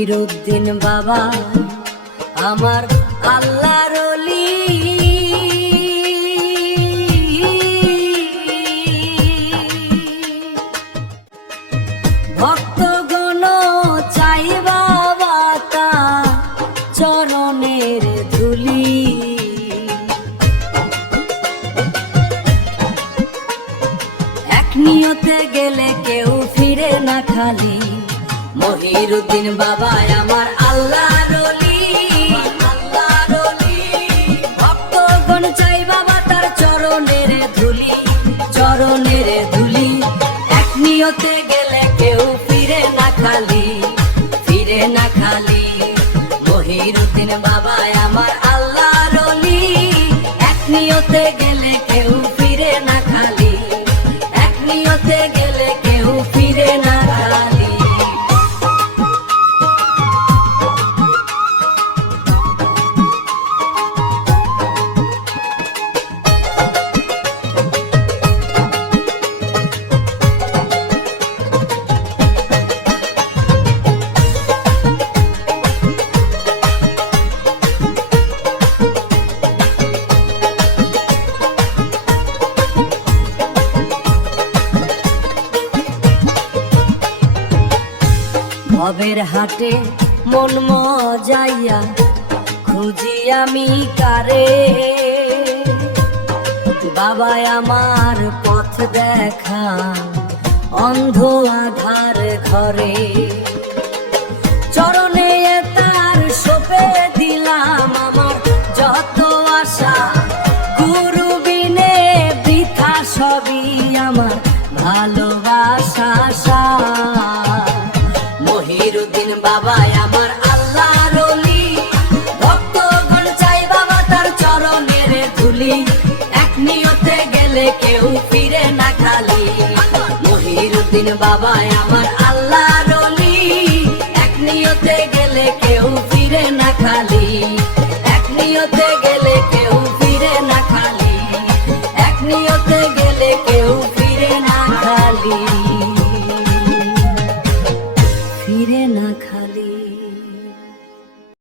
মহিরুদ্দিন বাবা আমার আল্লাহর ওলি। ভক্তগণ চাই বাবা তার চরণের ধুলি। এক নিয়তে গেলে কেউ ফিরে না খালি। মহিরুদ্দিন বাবা আমার আল্লাহর ওলি, আল্লাহর ওলি। ভক্তগণ চাই বাবা তার চরণের ধুলি, চরণের ধুলি। এক নিয়তে গেলে কেউ ফিরে না খালি, ফিরে না খালি। মহিরুদ্দিন বাবা আমার আল্লাহর ওলি। এক নিয়তে গেলে কেউ ফিরে না খালি, এক নিয়তে গেলে কেউ ফিরে না খালি। ভবের হাটে মন মজাইয়া খুঁজি আমি কারে। বাবা আমার পথ দেখা অন্ধ আধার ঘরে। চরণে তার সঁপে দিলাম আমার যত আশা। গুরু বিনে বৃথা সবই আমার ভালোবাসা। মহিরুদ্দিন বাবা আমার আল্লাহর ওলি। ভক্তগণ চাই বাবা তার চরণের ধুলি। এক নিয়তে গেলে কেউ ফিরে না খালি। মহিরুদ্দিন বাবা আমার আল্লাহর ওলি। এক নিয়তে গেলে কেউ ফিরে না খালি, এক নিয়তে গেলে কেউ ফিরে না খালি, এক নিয়তে